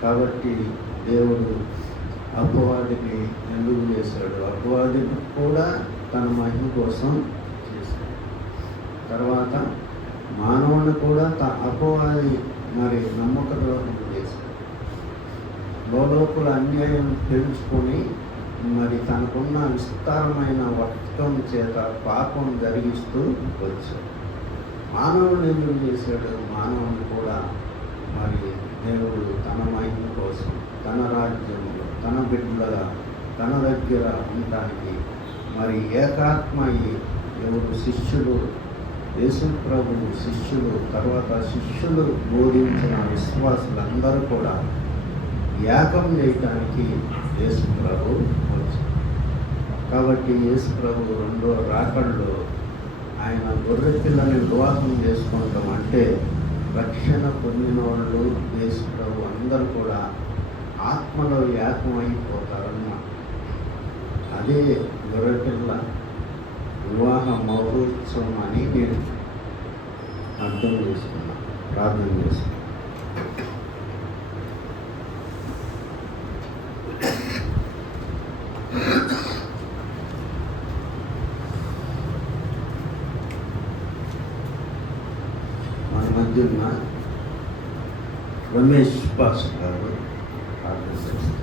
కాబట్టి దేవుడు అపవాదిని ఎందుకు చేశాడు? అపవాదిని కూడా తన మహిమ కోసం చేశాడు. తర్వాత మానవుని కూడా అపవాది మరి నమ్మక ద్రోహం చేశాడు. లోపల అన్యాయం తెలుసుకొని మరి తనకున్న విస్తారమైన వర్గం చేత పాపం జరిగిస్తూ వచ్చాడు. మానవుని ఎందుకు చేశాడు? మానవుని కూడా మరి దేవుడు తన మహిమ కోసం, తన రాజ్యంలో, తన బిడ్డలుగా తన దగ్గర ఉండటానికి మరి ఏకాత్మయ్యి ఎవరు శిష్యులు, యేసు ప్రభువు శిష్యులు, తర్వాత శిష్యులు బోధించిన విశ్వాసులందరూ కూడా ఏకం చేయటానికి యేసు ప్రభు వచ్చాడు. కాబట్టి యేసు ప్రభు రెండో రాకడలో ఆయన గొర్రె పిల్లని వివాహం చేసుకోవటం అంటే రక్షణ పొందిన వాళ్ళు యేసు ప్రభు అందరూ కూడా ఆత్మలో ఏకమైపోతారన్నమాట. అదే గొర్రెపిల్ల వివాహ మహోత్సవం అని నేను అర్థం చేసుకున్నా, ప్రార్థన చేసుకున్నా. మన మధ్య ఉన్న రమేష్ పాస్ గారు ప్రార్థన చేస్తారు.